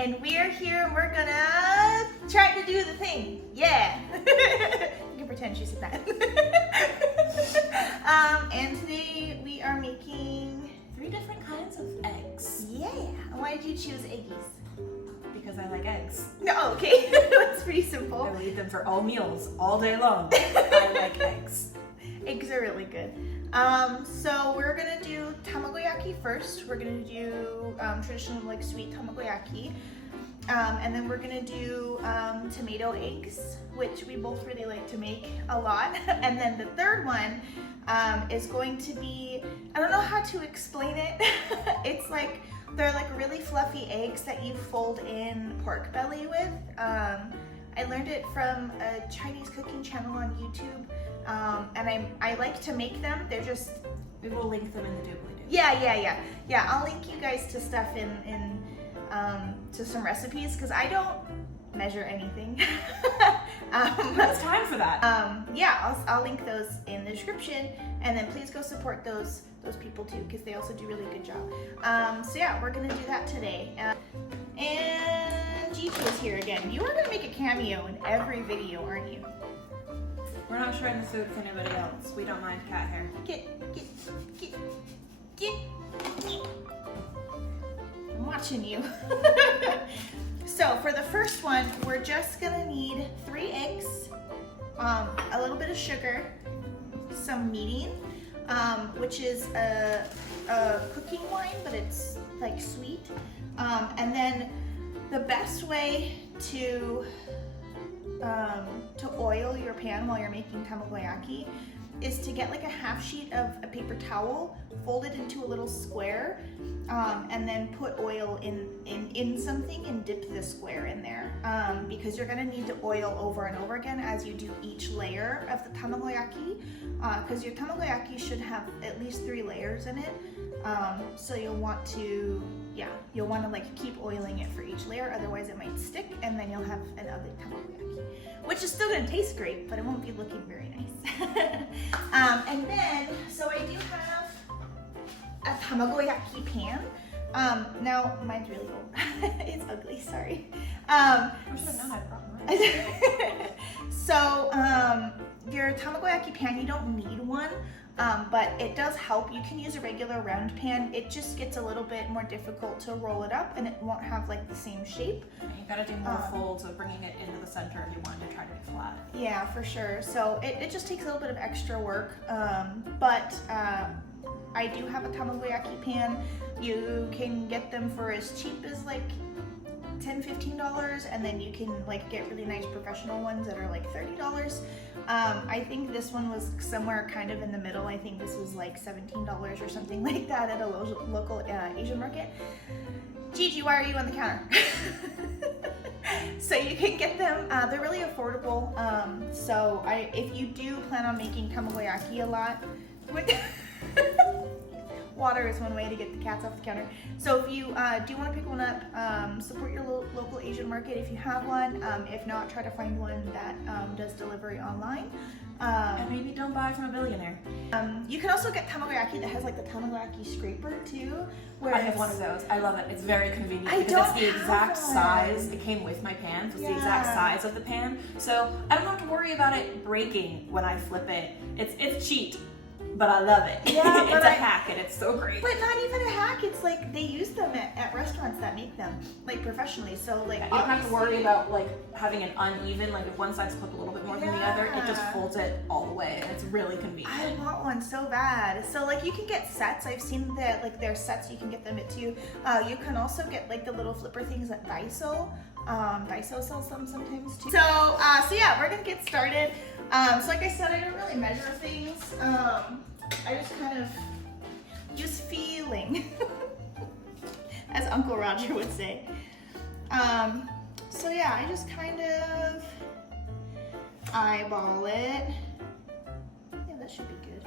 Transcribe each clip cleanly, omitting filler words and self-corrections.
and we are here and we're gonna try to do the thing. Yeah. You can pretend she said that. And today we are making 3 different kinds of eggs. Yeah. Why did you choose eggies? Because I like eggs. No, okay. That's pretty simple. I will eat them for all meals, all day long. I like eggs. Eggs are really good. So we're gonna do tamagoyaki first. We're gonna do traditional like sweet tamagoyaki. And then we're gonna do tomato eggs, which we both really like to make a lot. And then the third one is going to be, I don't know how to explain it. It's like, they're like really fluffy eggs that you fold in pork belly with. I learned it from a Chinese cooking channel on YouTube. And I like to make them. They're just... We will link them in the doobly-doo. Yeah, I'll link you guys to stuff to some recipes, because I don't measure anything. It's time for that. Yeah, I'll link those in the description, and then please go support those people too, because they also do a really good job. So yeah, we're gonna do that today. And Gigi is here again. You are gonna make a cameo in every video, aren't you? We're not sharing the food with anybody else. We don't mind cat hair. Get. I'm watching you. So for the first one, we're just gonna need 3 eggs, a little bit of sugar, some meading, which is a cooking wine, but it's like sweet. And then the best way to oil your pan while you're making tamagoyaki is to get like a half sheet of a paper towel, fold it into a little square, and then put oil in something and dip the square in there, because you're gonna need to oil over and over again as you do each layer of the tamagoyaki, because your tamagoyaki should have at least 3 layers in it. So you'll want to like keep oiling it for each layer, otherwise it might stick and then you'll have an ugly tamagoyaki, which is still gonna taste great, but it won't be looking very nice. And then, so I do have a tamagoyaki pan. Now mine's really old. It's ugly, sorry. I should have known I brought mine. So your tamagoyaki pan, you don't need one. But it does help. You can use a regular round pan. It just gets a little bit more difficult to roll it up, and it won't have like the same shape. You gotta do more folds of bringing it into the center if you want it to try to be flat. Yeah, for sure. So it just takes a little bit of extra work. But I do have a tamagoyaki pan. You can get them for as cheap as like $10-15, and then you can like get really nice professional ones that are like $30. I think this one was somewhere kind of in the middle. I think this was like $17 or something like that at a local Asian market. Gigi, why are you on the counter? So you can get them, they're really affordable. So if you do plan on making tamagoyaki a lot, water is one way to get the cats off the counter. So if you do want to pick one up, support your local Asian market if you have one. If not, try to find one that does delivery online. And maybe don't buy from a billionaire. You can also get tamagoyaki that has like the tamagoyaki scraper too. Where I have one of those. I love it. It's very convenient because it's the exact size. It came with my pan, so it's the exact size of the pan. So I don't have to worry about it breaking when I flip it. It's cheap, but I love it. Yeah, it's a hack and it's so great. But not even a hack. It's like they use them at restaurants that make them like professionally. So like you don't have to worry about like having an uneven, like if one side's clipped a little bit more than the other, it just folds it all the way, and it's really convenient. I want one so bad. So like you can get sets. I've seen that like there's sets you can get them at too. You can also get like the little flipper things at Daiso. Daiso sells them sometimes too. So yeah, we're gonna get started. So like I said, I don't really measure things. I just kind of use feeling, as Uncle Roger would say. So yeah, I just kind of eyeball it. Yeah, that should be good.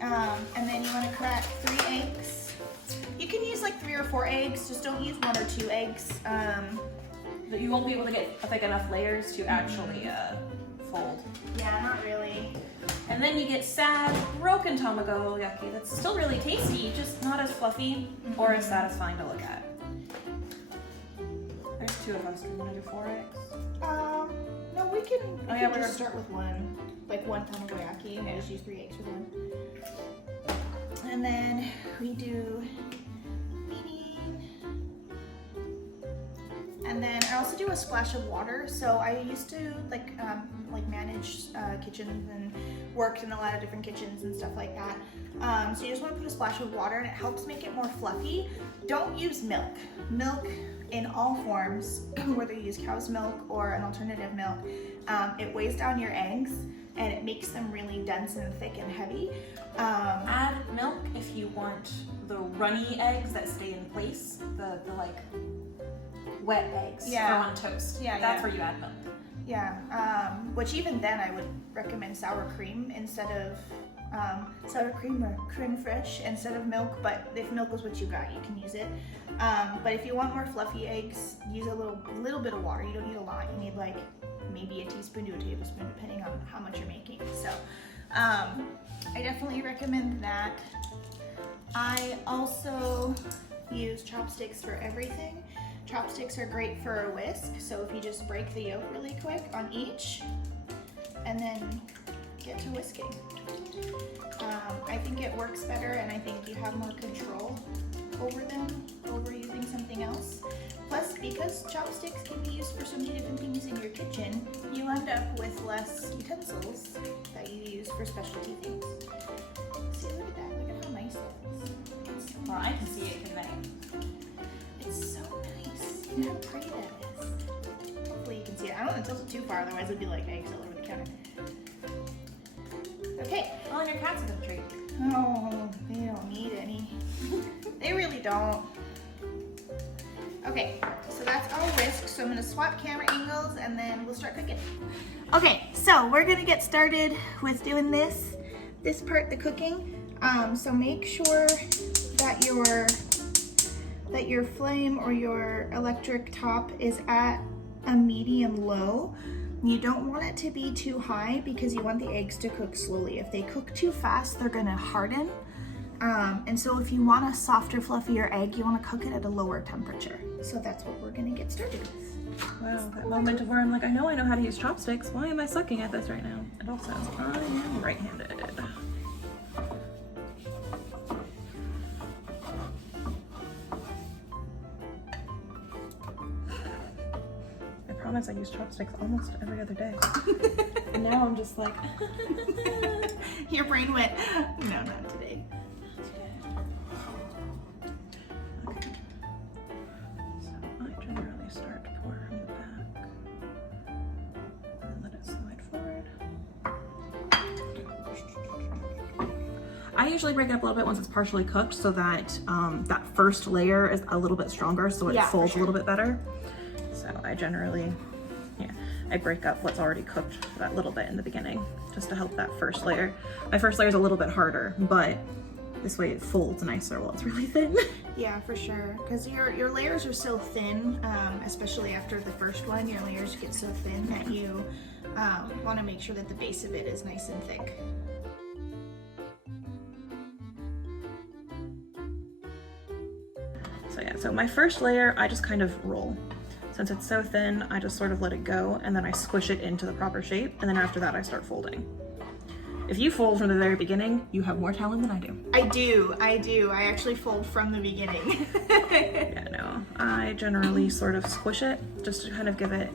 And then you want to crack 3 eggs. You can use like 3 or 4 eggs, just don't use 1 or 2 eggs. But you won't be able to get thick enough layers to actually fold. Yeah, not really. And then you get sad, broken tamagoyaki that's still really tasty, just not as fluffy or as satisfying to look at. 2 of us. Do we want to do 4 eggs? No, we can. Oh, We yeah, can we're just start with one, like one tamagoyaki, and we'll just use 3 eggs for one. And then we do beating, and then I also do a splash of water. So I used to like manage kitchens and worked in a lot of different kitchens and stuff like that. So you just want to put a splash of water, and it helps make it more fluffy. Don't use milk. Milk in all forms, whether you use cow's milk or an alternative milk, it weighs down your eggs and it makes them really dense and thick and heavy. Add milk if you want the runny eggs that stay in place, the like wet eggs for on toast. That's where you add milk. Yeah, which even then I would recommend sour cream instead of sour cream or creme fraiche instead of milk, but if milk is what you got, you can use it. But if you want more fluffy eggs, use a little bit of water. You don't need a lot. You need like maybe a teaspoon to a tablespoon depending on how much you're making. So I definitely recommend that. I also use chopsticks for everything. Chopsticks are great for a whisk, so if you just break the yolk really quick on each and then get to whisking. I think it works better, and I think you have more control over them over using something else. Plus, because chopsticks can be used for so many different things in your kitchen, you end up with less utensils that you use for specialty things. See, look at that. Look at how nice that is. Well, I can see it convey. It's so nice. Look how pretty that is. Hopefully you can see it. I don't want to tilt it too far, otherwise it'd be like eggs all over the counter. Okay. Oh, and your cats are gonna treat. Oh, they don't need any. They really don't. Okay, so that's all whisked. So I'm gonna swap camera angles and then we'll start cooking. Okay, so we're gonna get started with doing this part, the cooking. So make sure that your flame or your electric top is at a medium low. You don't want it to be too high because you want the eggs to cook slowly. If they cook too fast, they're gonna harden. And so if you want a softer, fluffier egg, you wanna cook it at a lower temperature. So that's what we're gonna get started with. Wow, that moment of where I'm like, I know how to use chopsticks. Why am I sucking at this right now? It all says I am right-handed. I promise I use chopsticks almost every other day. And now I'm just like, Your brain went, no, not today. okay. So I generally start to pour from the back and let it slide forward. I usually break it up a little bit once it's partially cooked so that that first layer is a little bit stronger so it folds a little bit better. So I generally, I break up what's already cooked that little bit in the beginning just to help that first layer. My first layer is a little bit harder, but this way it folds nicer while it's really thin. Yeah, for sure. Because your layers are so thin, especially after the first one, your layers get so thin that you want to make sure that the base of it is nice and thick. So yeah, so my first layer, I just kind of roll. Since it's so thin, I just sort of let it go and then I squish it into the proper shape. And then after that, I start folding. If you fold from the very beginning, you have more talent than I do. I do. I actually fold from the beginning. Yeah, no, I generally sort of squish it just to kind of give it,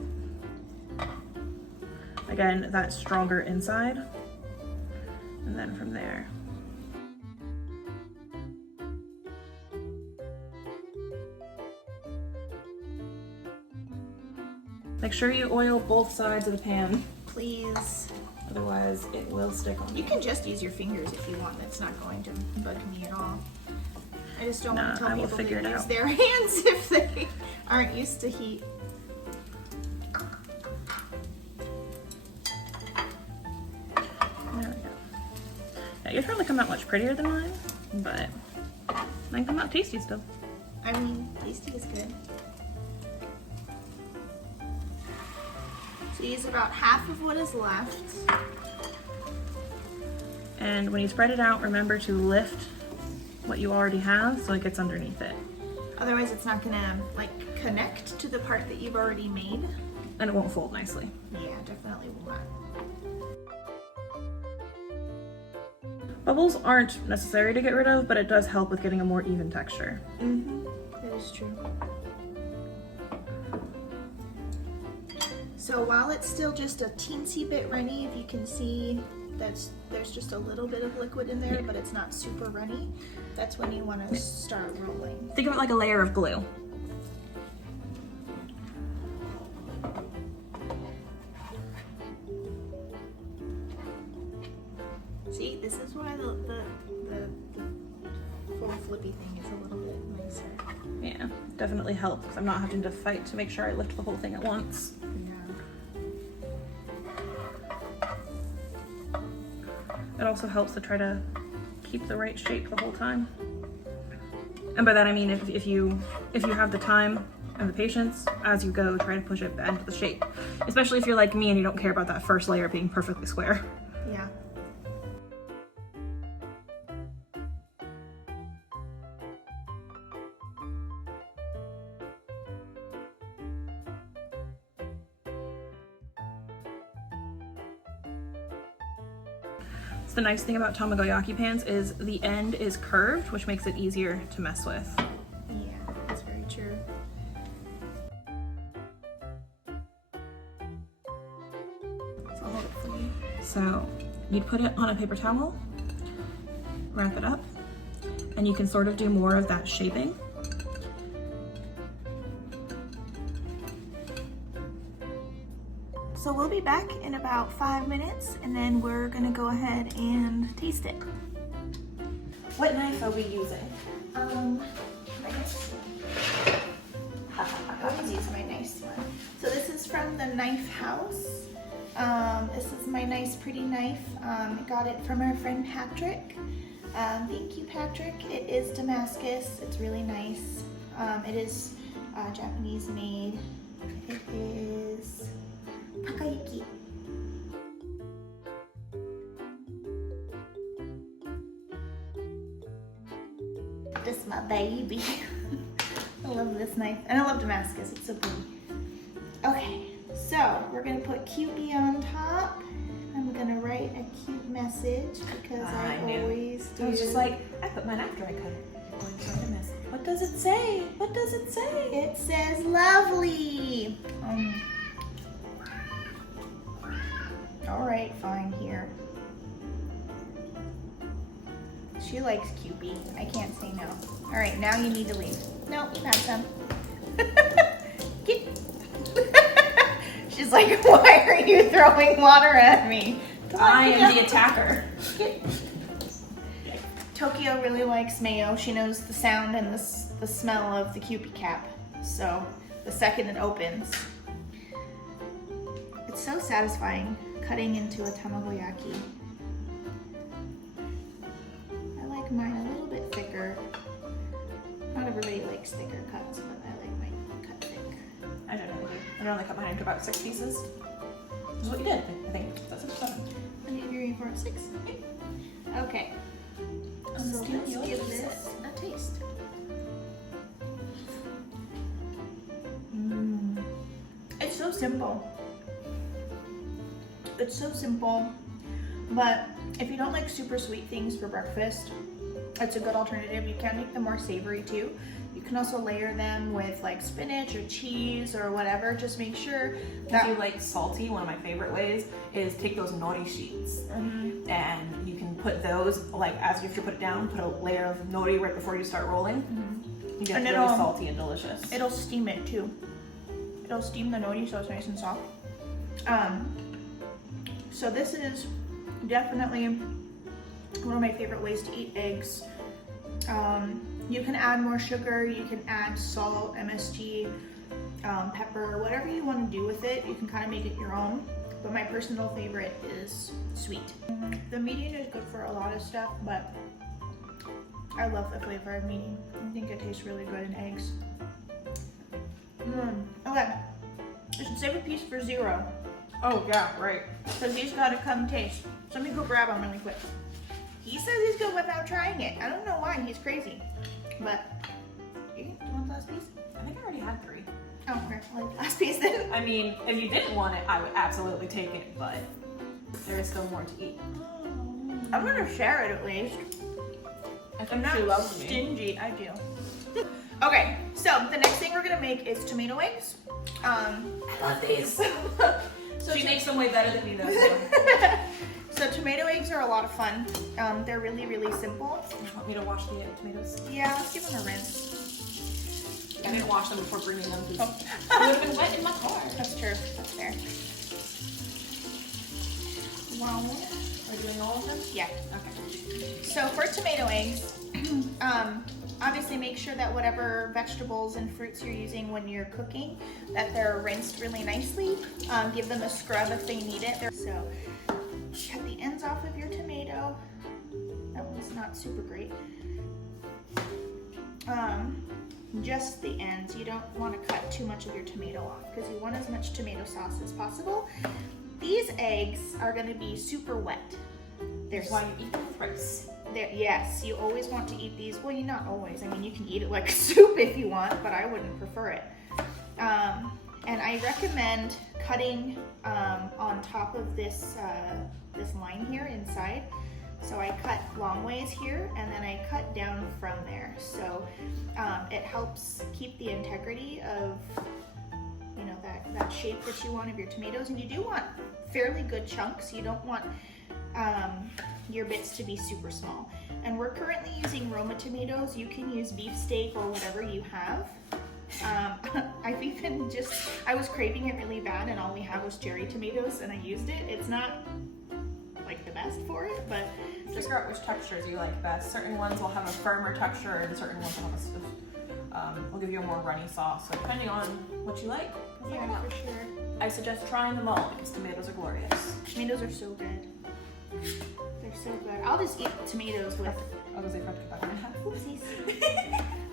again, that stronger inside. And then from there, make sure you oil both sides of the pan, Please. otherwise it will stick on You can just use your fingers if you want. It's not going to bug me at all. I just don't want to I tell will people figure to it use out. their hands if they aren't used to heat. There we go. Yeah, yours probably come out much prettier than mine, but mine come out tasty still. I mean, tasty is good. So use about half of what is left. And when you spread it out, remember to lift what you already have so it gets underneath it. Otherwise it's not gonna like connect to the part that you've already made. And it won't fold nicely. Yeah, definitely will not. Bubbles aren't necessary to get rid of, but it does help with getting a more even texture. That is true. So while it's still just a teensy bit runny, if you can see there's just a little bit of liquid in there, but it's not super runny, that's when you want to start rolling. Think of it like a layer of glue. See, this is why the full flippy thing is a little bit nicer. Yeah, definitely helps because I'm not having to fight to make sure I lift the whole thing at once. It also helps to try to keep the right shape the whole time. And by that I mean if you have the time and the patience, as you go, try to push it into the shape. Especially if you're like me and you don't care about that first layer being perfectly square. Yeah. So the nice thing about tamagoyaki pans is the end is curved, which makes it easier to mess with. Yeah, that's very true. So I'll hold it for you. So you'd put it on a paper towel, wrap it up, and you can sort of do more of that shaping. So we'll be back in about 5 minutes and then we're gonna go ahead and taste it. What knife are we using? I guess I always use my nice one. So this is from the Knife House. This is my nice pretty knife. Got it from our friend Patrick. Thank you, Patrick. It is Damascus. It's really nice. It is Japanese made. It is tamagoyaki. This is my baby. I love this knife. And I love Damascus. It's so pretty. Okay, so we're going to put Kiki on top. I'm going to write a cute message because I always do. I was just like, I put mine after I cut it. You're going to try to miss. What does it say? What does it say? It says lovely. All right, fine here. She likes Kewpie. I can't say no. All right, now you need to leave. No, you've had some. Get. She's like, why are you throwing water at me? Come on, I am the attacker. Get. Tokyo really likes mayo. She knows the sound and the smell of the Kewpie cap. So the second it opens, it's so satisfying cutting into a tamagoyaki. I like mine a little bit thicker. Not everybody likes thicker cuts, but I like mine cut thick. I generally do. I normally cut mine into about 6 pieces. This is what you did, I think. That's 6 or 7. 1, 2, 3, 4, 6. Okay. So let's give this a taste. It's so simple. It's so simple, but if you don't like super sweet things for breakfast, it's a good alternative. You can make them more savory too. You can also layer them with like spinach or cheese or whatever. Just make sure that if you like salty, one of my favorite ways is take those nori sheets and you can put those, like as you put it down, put a layer of nori right before you start rolling. You get really salty and delicious. It'll steam it too. It'll steam the nori so it's nice and soft. So this is definitely one of my favorite ways to eat eggs. You can add more sugar, you can add salt, MSG, pepper, whatever you want to do with it. You can kind of make it your own, but my personal favorite is sweet. The median is good for a lot of stuff, but I love the flavor of median. I think it tastes really good in eggs. Okay, I should save a piece for Zero. Oh yeah, right. Because he's got to come taste. So let me go grab him really quick. He says he's good without trying it. I don't know why, he's crazy. But Do you want the last piece? I think I already had 3. Oh, here, I'll leave the last piece then. I mean, if you didn't want it, I would absolutely take it, but there is still more to eat. I'm gonna share it at least. I think I'm not she loves me. stingy. I do. Okay, so the next thing we're gonna make is tomato eggs. I love these. So she makes them way better than me though. So tomato eggs are a lot of fun. They're really, really simple. You want me to wash the tomatoes? Yeah, let's give them a rinse. I didn't wash them before bringing them. Oh. It would have been wet in my car. That's true. That's fair. Wow. Are you doing all of them? Yeah. Okay. So for tomato eggs, obviously make sure that whatever vegetables and fruits you're using when you're cooking, that they're rinsed really nicely. Give them a scrub if they need it. So cut the ends off of your tomato. That one's not super great. Just the ends. You don't want to cut too much of your tomato off because you want as much tomato sauce as possible. These eggs are going to be super wet. That's why you eat them with rice. Yes, you always want to eat these. Well, you not always. I mean, you can eat it like soup if you want, but I wouldn't prefer it. And I recommend cutting on top of this this line here inside. So I cut long ways here, and then I cut down from there. So it helps keep the integrity of, you know, that shape that you want of your tomatoes. And you do want fairly good chunks. You don't want your bits to be super small. And we're currently using Roma tomatoes. You can use beefsteak or whatever you have. I was craving it really bad, and all we have was cherry tomatoes, and I used it. It's not like the best for it, but Just figure out which textures you like best. Certain ones will have a firmer texture, and certain ones will have will give you a more runny sauce. So depending on what you like, yeah, for sure. I suggest trying them all because tomatoes are glorious. Tomatoes are so good. They're so good. I'll just eat tomatoes with. I was able to cut that in half. Oopsies.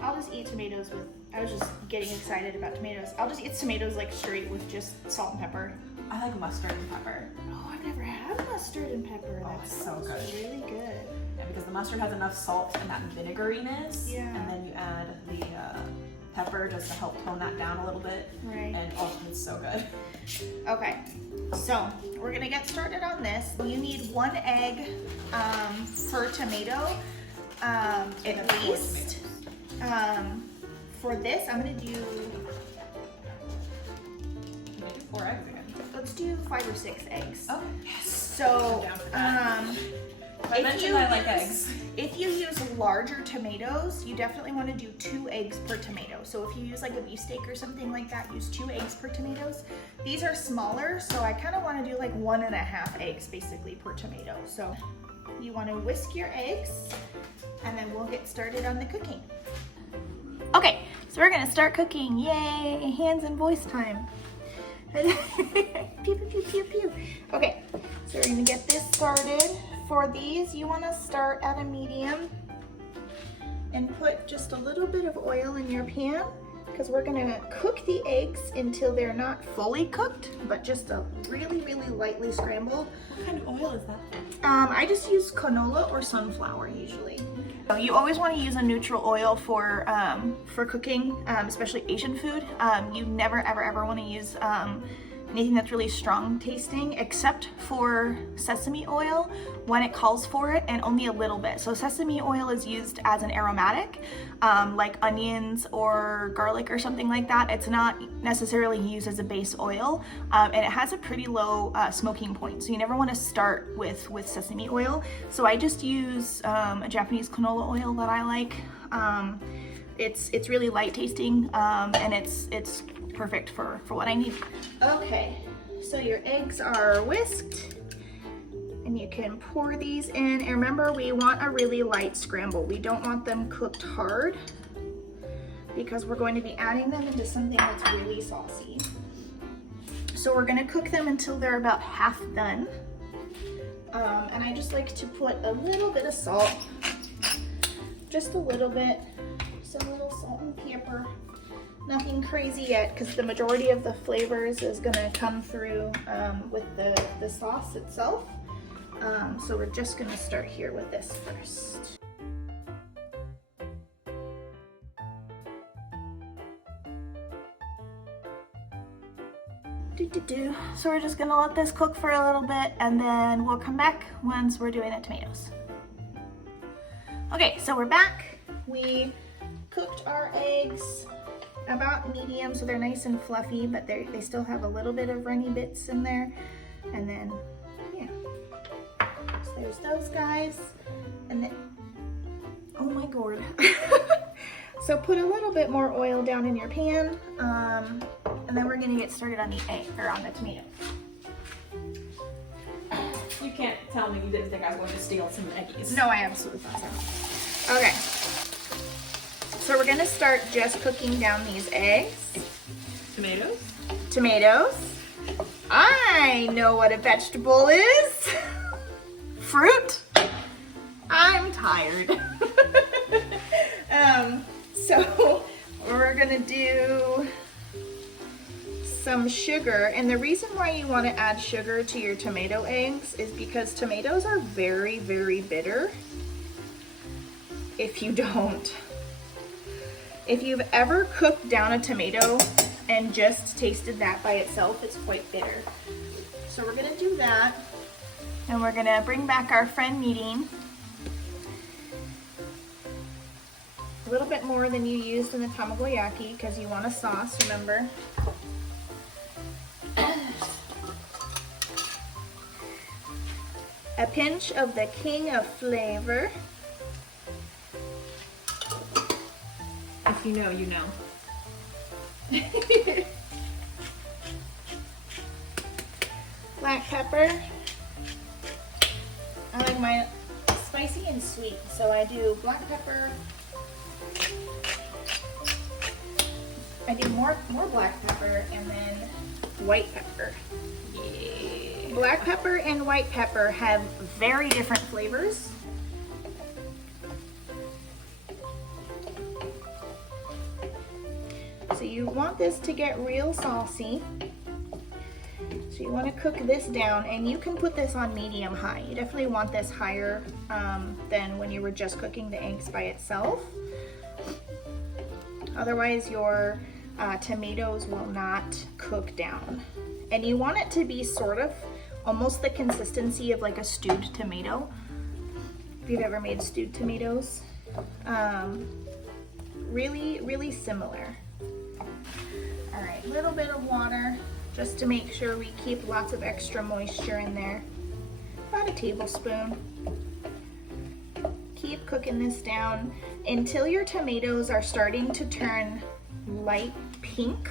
I'll just eat tomatoes with. I was just getting excited about tomatoes. I'll just eat tomatoes like straight with just salt and pepper. I like mustard and pepper. Oh, I've never had mustard and pepper. Oh, That's it's so good. Really good. Yeah, because the mustard has enough salt and that vinegariness. Yeah. And then you add the pepper just to help tone that down a little bit. Right. And oh, it's so good. Okay, so we're gonna get started on this. You need 1 egg per tomato, at least. For this, I'm gonna do. 4 eggs again. Let's do 5 or 6 eggs. Oh, yes. So, I mentioned I like eggs. If you use larger tomatoes, you definitely want to do 2 eggs per tomato. So if you use like a beefsteak or something like that, use 2 eggs per tomatoes. These are smaller, so I kind of want to do like 1.5 eggs basically per tomato. So you want to whisk your eggs, and then we'll get started on the cooking. Okay, so we're gonna start cooking. Yay, hands and voice time. Pew, pew, pew, pew, pew. Okay, so we're gonna get this started. For these, you wanna start at a medium and put just a little bit of oil in your pan, because we're gonna cook the eggs until they're not fully cooked, but just a really, really lightly scrambled. What kind of oil is that? I just use canola or sunflower usually. You always want to use a neutral oil for cooking, especially Asian food. You never ever want to use anything that's really strong tasting, except for sesame oil when it calls for it, and only a little bit. So sesame oil is used as an aromatic, like onions or garlic or something like that. It's not necessarily used as a base oil, and it has a pretty low smoking point. So you never want to start with sesame oil. So I just use a Japanese canola oil that I like. It's really light tasting, and it's perfect for what I need. Okay, so your eggs are whisked, and you can pour these in. And remember, we want a really light scramble. We don't want them cooked hard, because we're going to be adding them into something that's really saucy. So we're gonna cook them until they're about half done. And I just like to put a little bit of salt, just a little bit, some little salt and pepper. Nothing crazy yet, because the majority of the flavors is gonna come through with the sauce itself. So we're just gonna start here with this first. So we're just gonna let this cook for a little bit and then we'll come back once we're doing the tomatoes. Okay, so we're back. We cooked our eggs about medium, so they're nice and fluffy, but they still have a little bit of runny bits in there. And then, yeah, so there's those guys. And then, oh my god. So put a little bit more oil down in your pan, and then we're gonna get started on the egg, or on the tomato. You can't tell me you didn't think I was going to steal some eggies. No, I absolutely thought so. Okay. So we're gonna start just cooking down these eggs. Tomatoes? Tomatoes. I know what a vegetable is. Fruit. I'm tired. So we're gonna do some sugar, and the reason why you want to add sugar to your tomato eggs is because tomatoes are very, very bitter if you don't. If you've ever cooked down a tomato and just tasted that by itself, it's quite bitter. So we're gonna do that, and we're gonna bring back our friend meeting. A little bit more than you used in the tamagoyaki because you want a sauce, remember? A pinch of the king of flavor. If you know, you know. Black pepper. I like mine spicy and sweet, so I do black pepper. I do more black pepper and then white pepper. Yeah. Black pepper and white pepper have very different flavors. So you want this to get real saucy. So you want to cook this down, and you can put this on medium high. You definitely want this higher than when you were just cooking the eggs by itself. Otherwise your tomatoes will not cook down. And you want it to be sort of almost the consistency of like a stewed tomato. If you've ever made stewed tomatoes. Really, really similar. All right, a little bit of water just to make sure we keep lots of extra moisture in there. About a tablespoon. Keep cooking this down until your tomatoes are starting to turn light pink.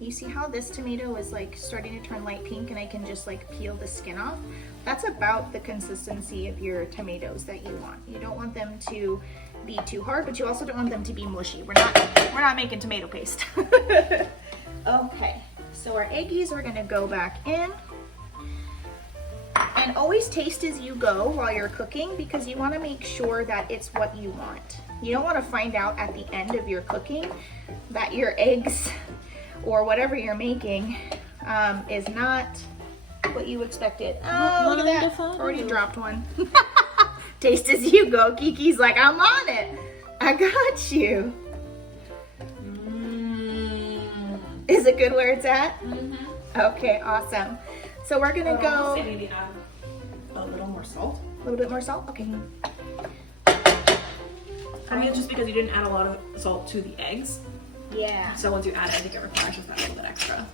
You see how this tomato is like starting to turn light pink and I can just like peel the skin off? That's about the consistency of your tomatoes that you want. You don't want them to be too hard, but you also don't want them to be mushy. We're not making tomato paste. Okay, so our eggies are gonna go back in. And always taste as you go while you're cooking because you want to make sure that it's what you want. You don't want to find out at the end of your cooking that your eggs or whatever you're making is not what you expected. Oh, look at that. Already dropped one. Taste as you go. Kiki's like, I'm on it. I got you. Is it good where it's at? Mm-hmm. Okay, awesome. So we're gonna go. Maybe add a little more salt. A little bit more salt? Okay. I mean, it's just because you didn't add a lot of salt to the eggs. Yeah. So once you add it, I think it requires just that little bit extra.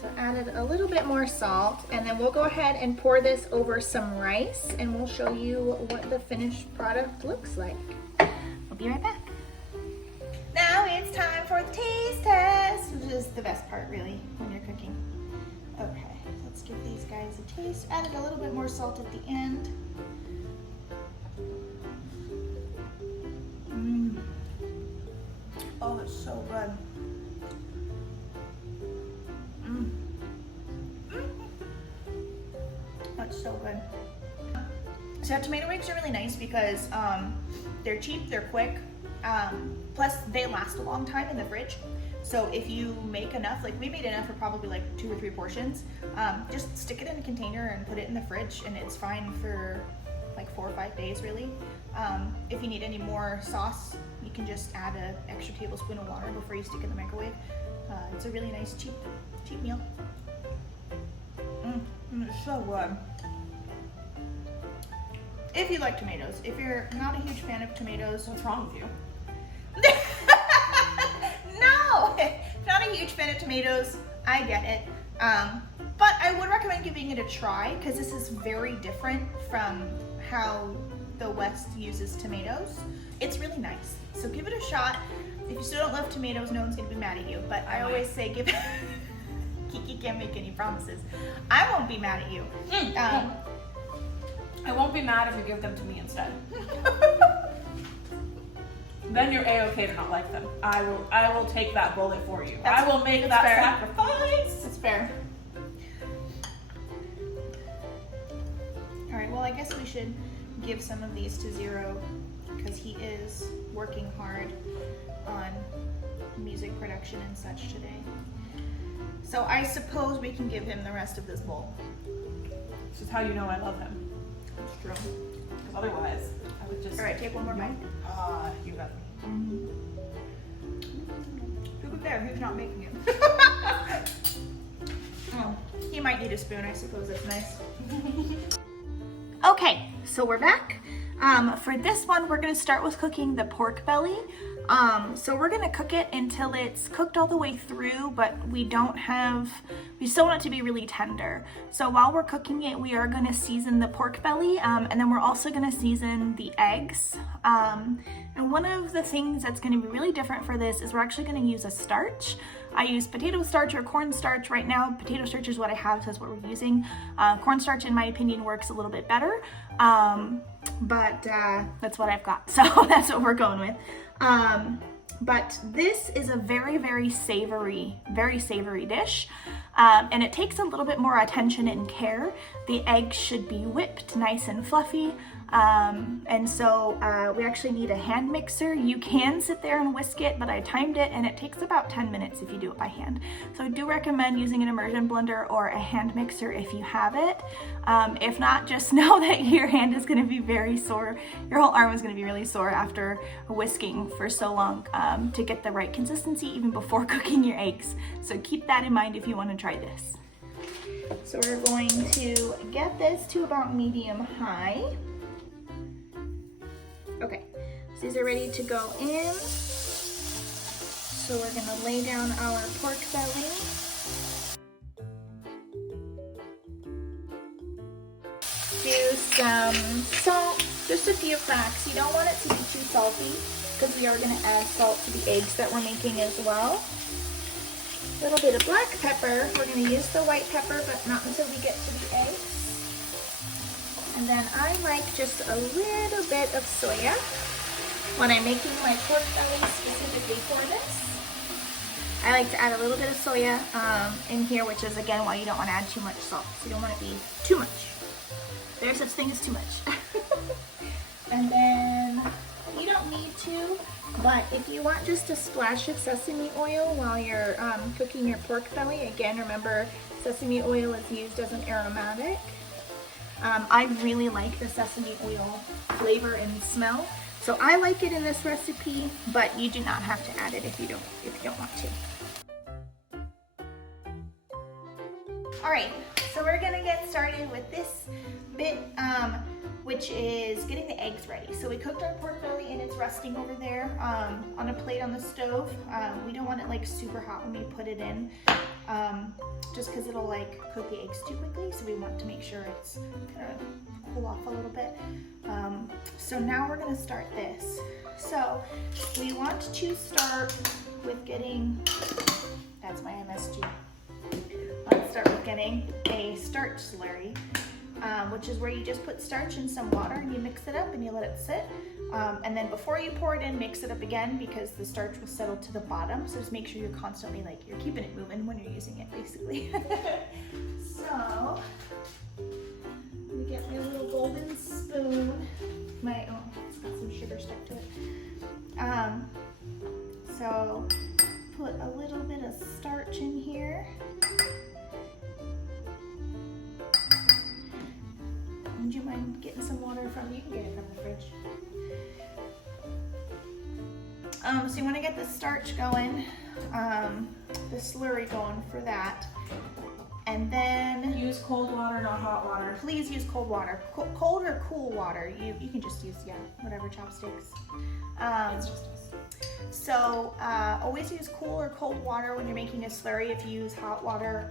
So added a little bit more salt, and then we'll go ahead and pour this over some rice, and we'll show you what the finished product looks like. We'll be right back. Now it's time for the taste test, which is the best part really when you're cooking. Okay, let's give these guys a taste. Added a little bit more salt at the end. Oh, it's so good. That's so good. So tomato eggs are really nice because they're cheap, they're quick, plus they last a long time in the fridge. So if you make enough, like we made enough for probably like 2 or 3 portions, just stick it in a container and put it in the fridge and it's fine for like 4 or 5 days really. If you need any more sauce, you can just add an extra tablespoon of water before you stick it in the microwave. It's a really nice cheap meal. It's so good. If you like tomatoes. If you're not a huge fan of tomatoes, What's wrong with you? no! If you're not a huge fan of tomatoes, I get it. But I would recommend giving it a try because this is very different from how the West uses tomatoes. It's really nice. So give it a shot. If you still don't love tomatoes, no one's gonna be mad at you. But I always say give it. Kiki can't make any promises. I won't be mad at you. I won't be mad if you give them to me instead. Then you're a-okay to not like them. I will take that bullet for you. I will make that sacrifice. It's fair. All right, well, I guess we should give some of these to Zero because he is working hard on music production and such today. So I suppose we can give him the rest of this bowl. This is how you know I love him. It's true. Because otherwise, I would just... All right, take one more bite. You got me. To be fair, he's not making it. Oh, he might need a spoon, I suppose that's nice. Okay, so we're back. For this one, we're gonna start with cooking the pork belly. So we're gonna cook it until it's cooked all the way through, but we still want it to be really tender. So while we're cooking it, we are gonna season the pork belly, and then we're also gonna season the eggs. And one of the things that's gonna be really different for this is we're actually gonna use a starch. I use potato starch or corn starch right now. Potato starch is what I have, so that's what we're using. Corn starch, in my opinion, works a little bit better, but that's what I've got, so that's what we're going with. But this is a very, very savory dish, and it takes a little bit more attention and care. The eggs should be whipped nice and fluffy, and so we actually need a hand mixer. You can sit there and whisk it, but I timed it and it takes about 10 minutes if you do it by hand. So I do recommend using an immersion blender or a hand mixer if you have it. If not, just know that your hand is going to be very sore. Your whole arm is going to be really sore after whisking for so long to get the right consistency even before cooking your eggs. So keep that in mind if you want to try this. So we're going to get this to about medium high. Okay, so these are ready to go in. So we're gonna lay down our pork belly. Do some salt, just a few cracks. You don't want it to be too salty because we are gonna add salt to the eggs that we're making as well. A little bit of black pepper. We're gonna use the white pepper, but not until we get to the eggs. And then I like just a little bit of soya when I'm making my pork belly specifically for this. I like to add a little bit of soya in here, which is again why you don't want to add too much salt. So you don't want it to be too much. There's such thing as too much. And then you don't need to, but if you want just a splash of sesame oil while you're cooking your pork belly, again, remember sesame oil is used as an aromatic. I really like the sesame oil flavor and smell, so I like it in this recipe, but you do not have to add it if you don't want to. All right, so we're gonna get started with this bit, which is getting the eggs ready. So we cooked our pork belly and it's resting over there on a plate on the stove. We don't want it like super hot when we put it in, just because it'll like cook the eggs too quickly. So we want to make sure it's kind of cool off a little bit. So now we're gonna start this. So we want to start with getting, that's my MSG. Let's start with getting a starch slurry. Which is where you just put starch in some water and you mix it up and you let it sit. And then before you pour it in, mix it up again because the starch will settle to the bottom. So just make sure you're constantly you're keeping it moving when you're using it, basically. So we get my little golden spoon. It's got some sugar stuck to it. So put a little bit of starch in here. Would you mind getting some water from, you can get it from the fridge. So you want to get the starch going, the slurry going for that. And then use cold water, not hot water. Please use cold water. Cold or cool water. You can just use, whatever, chopsticks. It's just So always use cool or cold water when you're making a slurry. If you use hot water,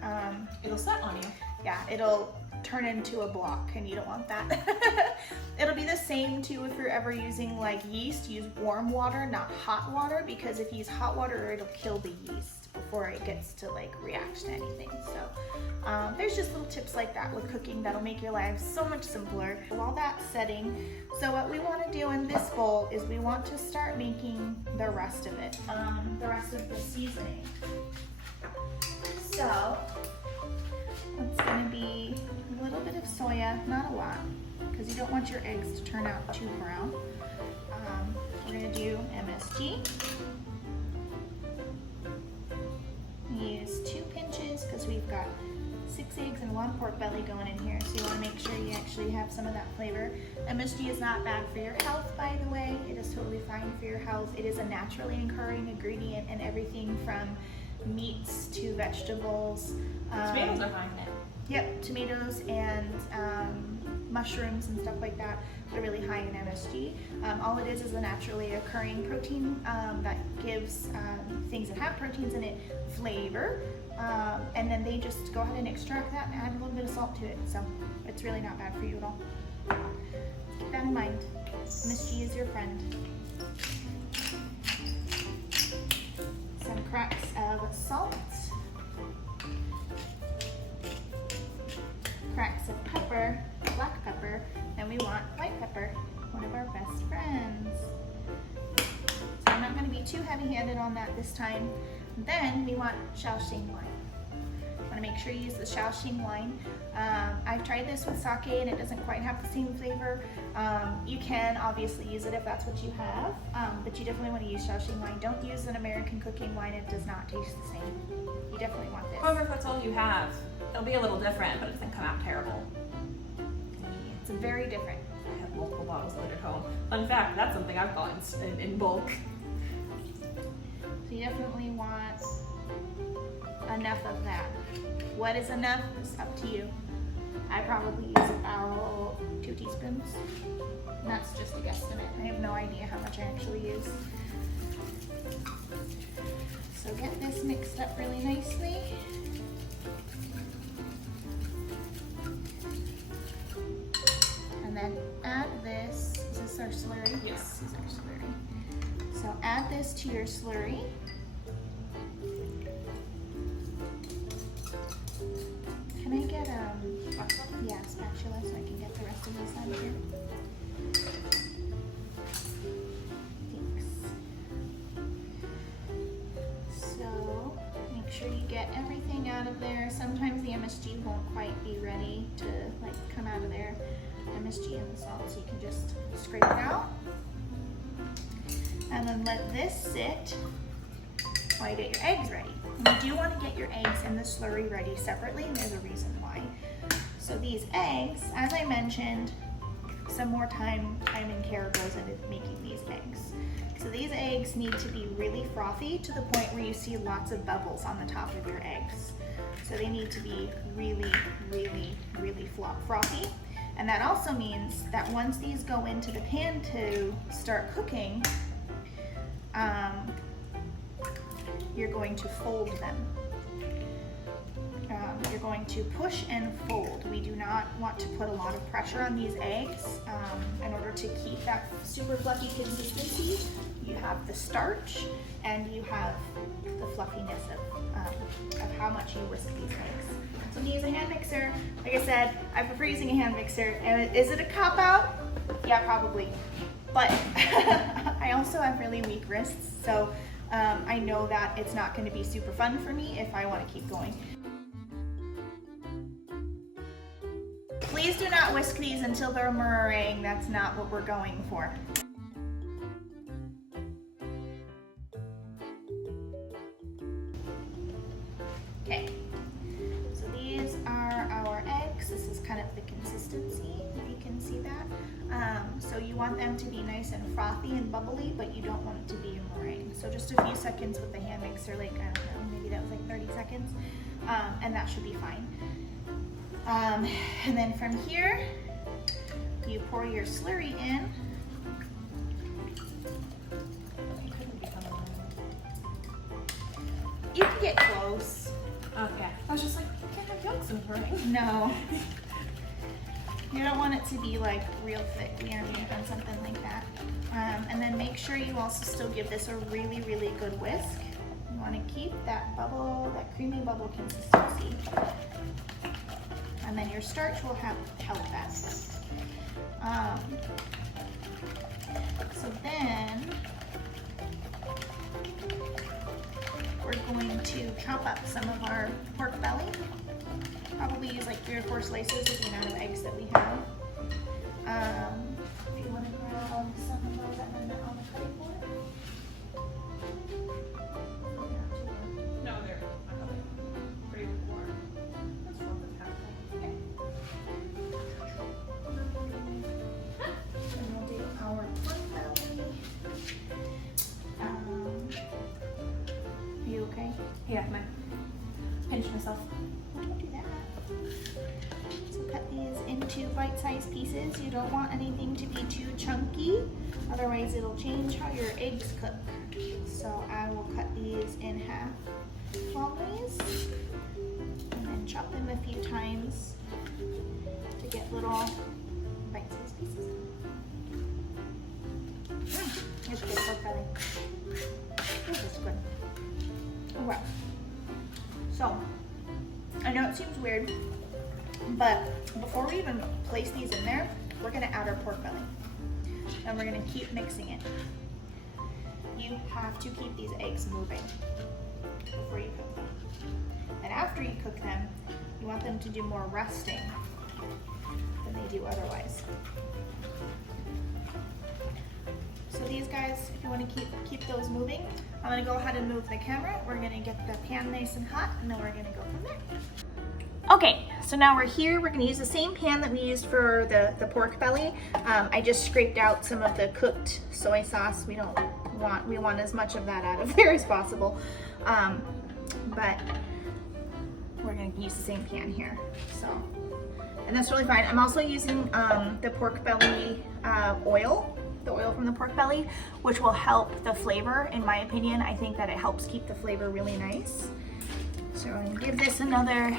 it'll set on you. Yeah, it'll turn into a block and you don't want that. It'll be the same too if you're ever using like yeast. Use warm water, not hot water, because if you use hot water, it'll kill the yeast before it gets to like react to anything. So there's just little tips like that with cooking that'll make your life so much simpler. While that's setting, so what we want to do in this bowl is we want to start making the rest of it, the rest of the seasoning. So it's going to be a little bit of soya, not a lot, because you don't want your eggs to turn out too brown. We're going to do MSG. Use 2 pinches because we've got 6 eggs and 1 pork belly going in here, so you want to make sure you actually have some of that flavor. MSG is not bad for your health, by the way. It is totally fine for your health. It is a naturally occurring ingredient in everything from meats to vegetables. Tomatoes are fine in it. Yep, tomatoes and mushrooms and stuff like that are really high in MSG. All it is a naturally occurring protein that gives things that have proteins in it flavor, and then they just go ahead and extract that and add a little bit of salt to it. So it's really not bad for you at all. Keep that in mind. MSG is your friend. Some cracks of salt. Cracks of pepper, black pepper, and we want white pepper, one of our best friends. So I'm not going to be too heavy-handed on that this time. Then we want Shaoxing wine. Want to make sure you use the Shaoxing wine. I've tried this with sake and it doesn't quite have the same flavor. You can obviously use it if that's what you have, but you definitely want to use Shaoxing wine. Don't use an American cooking wine, it does not taste the same. You definitely want this. However, if that's all you have, it'll be a little different, but it doesn't come out terrible. It's very different. I have multiple bottles of it at home. Fun fact, that's something I've bought in bulk. So you definitely want enough of that. What is enough is up to you. I probably use about 2 teaspoons. And that's just a guesstimate. I have no idea how much I actually use. So get this mixed up really nicely. And then add this. Is this our slurry? Yes, this is our slurry. So add this to your slurry. Can I get spatula so I can get the rest of this out of here? Thanks. So make sure you get everything out of there. Sometimes the MSG won't quite be ready to come out of there. MSG and the salt, so you can just scrape it out. And then let this sit while you get your eggs ready. And you do want to get your eggs and the slurry ready separately, and there's a reason why. So these eggs, as I mentioned, some more time and care goes into making these eggs. So these eggs need to be really frothy to the point where you see lots of bubbles on the top of your eggs. So they need to be really, really, really frothy. And that also means that once these go into the pan to start cooking, you're going to fold them. You're going to push and fold. We do not want to put a lot of pressure on these eggs in order to keep that super fluffy consistency. You have the starch and you have the fluffiness of how much you whisk these eggs. So I'm gonna use a hand mixer. Like I said, I prefer using a hand mixer. And is it a cop-out? Yeah, probably. But I also have really weak wrists, so I know that it's not going to be super fun for me if I want to keep going. Please do not whisk these until they're meringue. That's not what we're going for. Okay, so these are our eggs. This is kind of the consistency, if you can see that. So you want them to be nice and frothy and bubbly, but you don't want it to be a meringue. So just a few seconds with the hand mixer, like, I don't know, maybe that was like 30 seconds, and that should be fine. And then from here, you pour your slurry in. You can get close. Okay. I was just like, you can't have yolks in meringue. No. You don't want it to be like real thick. We are on something like that. And then make sure you also still give this a really, really good whisk. You want to keep that bubble, that creamy bubble consistency. And then your starch will help that. So then we're going to chop up some of our pork belly. Probably use like 3 or 4 slices of the amount of eggs that we have. If you want to grab some of those on the cutting board. No, they're pretty warm. Let's roll this half. Okay. And we'll do our pork belly. Are you okay? Yeah, I pinch myself. Don't do that. So cut these into bite-sized pieces. You don't want anything to be too chunky, otherwise it'll change how your eggs cook. So I will cut these in half longways and then chop them a few times to get little bite-sized pieces. Here's a good pork belly. This is good. Okay. So, I know it seems weird, but before we even place these in there, we're gonna add our pork belly. And we're gonna keep mixing it. You have to keep these eggs moving before you cook them. And after you cook them, you want them to do more resting than they do otherwise. So these guys, if you want to keep those moving, I'm going to go ahead and move the camera. We're going to get the pan nice and hot, and then we're going to go from there. Okay, so now we're here. We're going to use the same pan that we used for the pork belly. I just scraped out some of the cooked soy sauce. We want as much of that out of there as possible. But we're going to use the same pan here. So, and that's really fine. I'm also using the pork belly oil. The oil from the pork belly, which will help the flavor, in my opinion. I think that it helps keep the flavor really nice. So I'm gonna give this another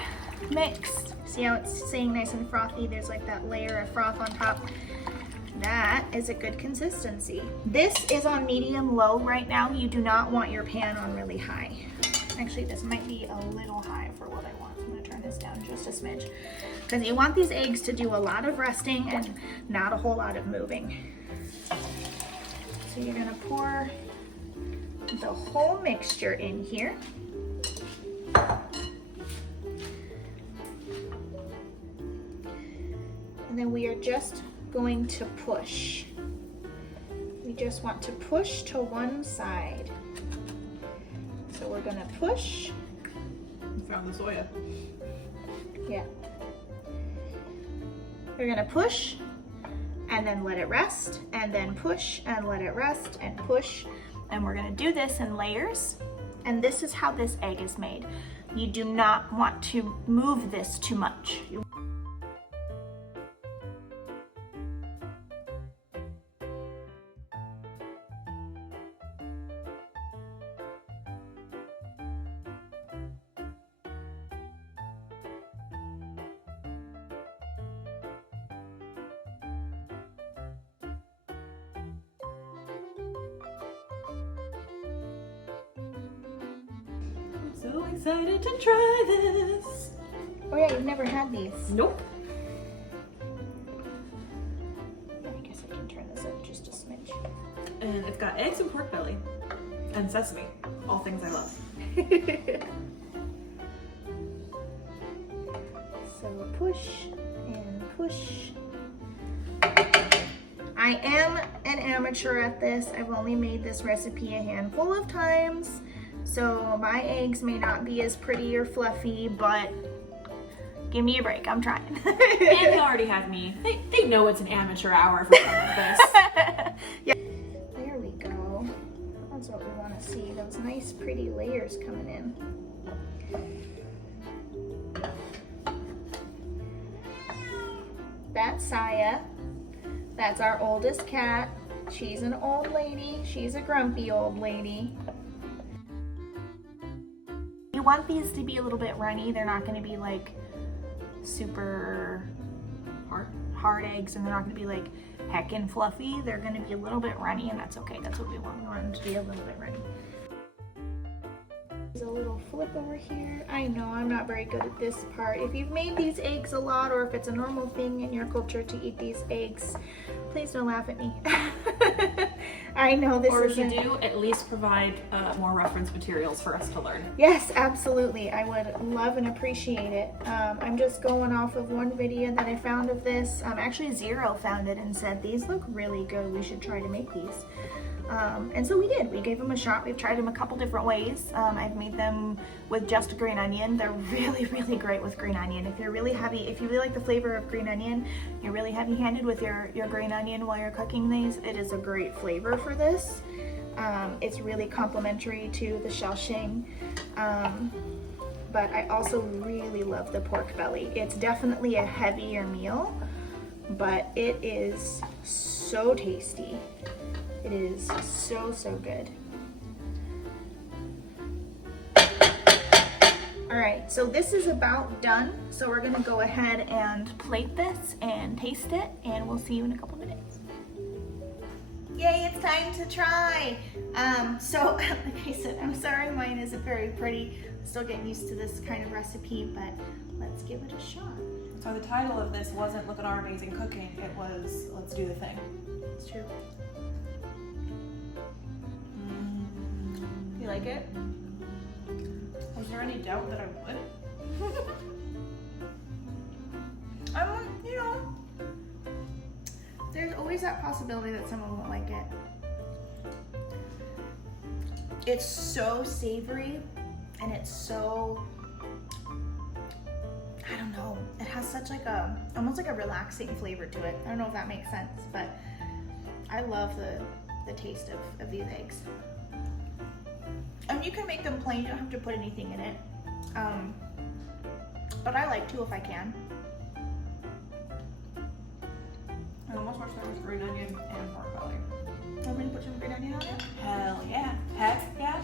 mix. See how it's staying nice and frothy? There's like that layer of froth on top. That is a good consistency. This is on medium-low right now. You do not want your pan on really high. Actually, this might be a little high for what I want. I'm gonna turn this down just a smidge. Because you want these eggs to do a lot of resting and not a whole lot of moving. So you're gonna pour the whole mixture in here. And then we are just going to push. We just want to push to one side. So we're gonna push. You found the soya. Yeah. We're gonna push and then let it rest, and then push and let it rest and push. And we're gonna do this in layers. And this is how this egg is made. You do not want to move this too much. So excited to try this. Oh yeah, you've never had these. Nope. I guess I can turn this up just a smidge. And it's got eggs and pork belly and sesame, all things I love. So push and push. I am an amateur at this. I've only made this recipe a handful of times. So my eggs may not be as pretty or fluffy, but Give me a break, I'm trying. And they already have me. They know it's an amateur hour for something like this. Yeah. There we go. That's what we want to see. Those nice pretty layers coming in. That's Saya. That's our oldest cat. She's an old lady. She's a grumpy old lady. You want these to be a little bit runny. They're not going to be like super hard eggs, and they're not going to be like heckin' fluffy. They're going to be a little bit runny, and that's okay. That's what we want. We want them to be a little bit runny. There's a little flip over here. I know I'm not very good at this part. If you've made these eggs a lot, or if it's a normal thing in your culture to eat these eggs, please don't laugh at me. I know this or isn't... if you do, at least provide more reference materials for us to learn. Yes, absolutely. I would love and appreciate it. I'm just going off of one video that I found of this. Actually, Zero found it and said, these look really good. We should try to make these. And so we did. We gave them a shot. We've tried them a couple different ways. I've made them with just green onion. They're really, really great with green onion. If you're really heavy, if you really like the flavor of green onion, you're really heavy-handed with your green onion while you're cooking these, it is a great flavor for this. It's really complementary to the shaoxing. But I also really love the pork belly. It's definitely a heavier meal, but it is so tasty. It is so, so good. All right, so this is about done. So we're gonna go ahead and plate this and taste it, and we'll see you in a couple minutes. Yay, it's time to try. So like I said, I'm sorry mine isn't very pretty. Still getting used to this kind of recipe, but let's give it a shot. So the title of this wasn't Look at Our Amazing Cooking, it was Let's Do the Thing. It's true. You like it? Was there any doubt that I would? You know, there's always that possibility that someone won't like it. It's so savory, and it's so, I don't know, it has such like a, almost like a relaxing flavor to it. I don't know if that makes sense, but I love the taste of these eggs. And you can make them plain, you don't have to put anything in it. But I like to if I can. I almost wish there was green onion and pork belly. Want me to put some green onion on it? Hell yeah. Heck yeah.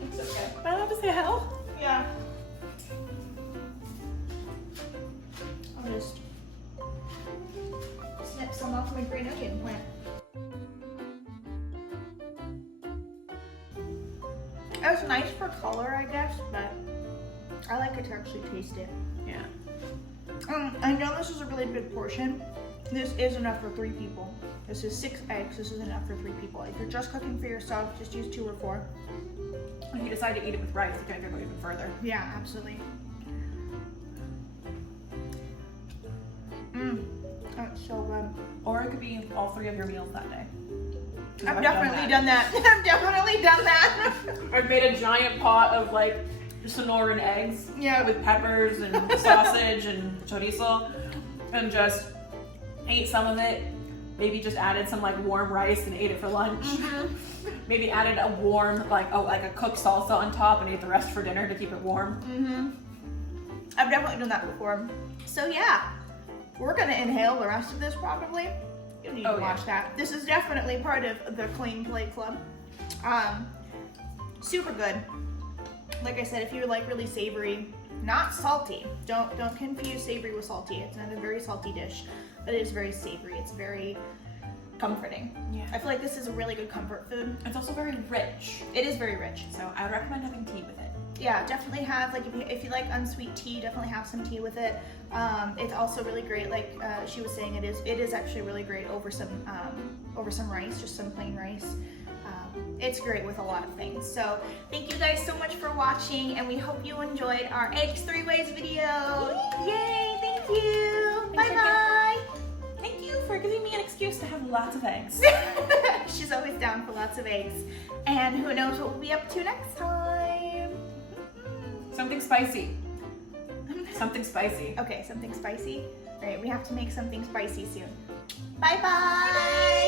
It's okay. I don't have to say hell. Yeah. I'll just snip some off my green onion plant. It's nice for color, I guess, but I like it to actually taste it. Yeah. I know this is a really big portion. This is enough for 3 people. This is 6 eggs. This is enough for 3 people. If you're just cooking for yourself, just use 2 or 4. If you decide to eat it with rice, you can go even further. Yeah, absolutely. That's so good. Or it could be all 3 of your meals that day. I've definitely done that. I've definitely done that. I've made a giant pot of like Sonoran eggs, Yeah. with peppers and sausage and chorizo, and just ate some of it. Maybe just added some like warm rice and ate it for lunch. Maybe added a warm like a cooked salsa on top and ate the rest for dinner to keep it warm. I've definitely done that before. So yeah, we're gonna inhale the rest of this probably. You need to watch that. This is definitely part of the Clean Plate Club. Super good. Like I said, if you're like really savory, not salty. Don't confuse savory with salty. It's not a very salty dish, but it is very savory. It's very comforting. Yeah. I feel like this is a really good comfort food. It's also very rich, It is very rich. so I would recommend having tea with it. Yeah, definitely have, like, if you like unsweet tea, definitely have some tea with it. It's also really great, like she was saying, it is actually really great over some rice, just some plain rice. It's great with a lot of things. So thank you guys so much for watching, and we hope you enjoyed our Eggs 3 Ways video. Yay, thank you. Bye-bye. Thank you for giving me an excuse to have lots of eggs. She's always down for lots of eggs. And who knows what we'll be up to next time. Something spicy. Something spicy. Okay, something spicy. All right, we have to make something spicy soon. Bye-bye.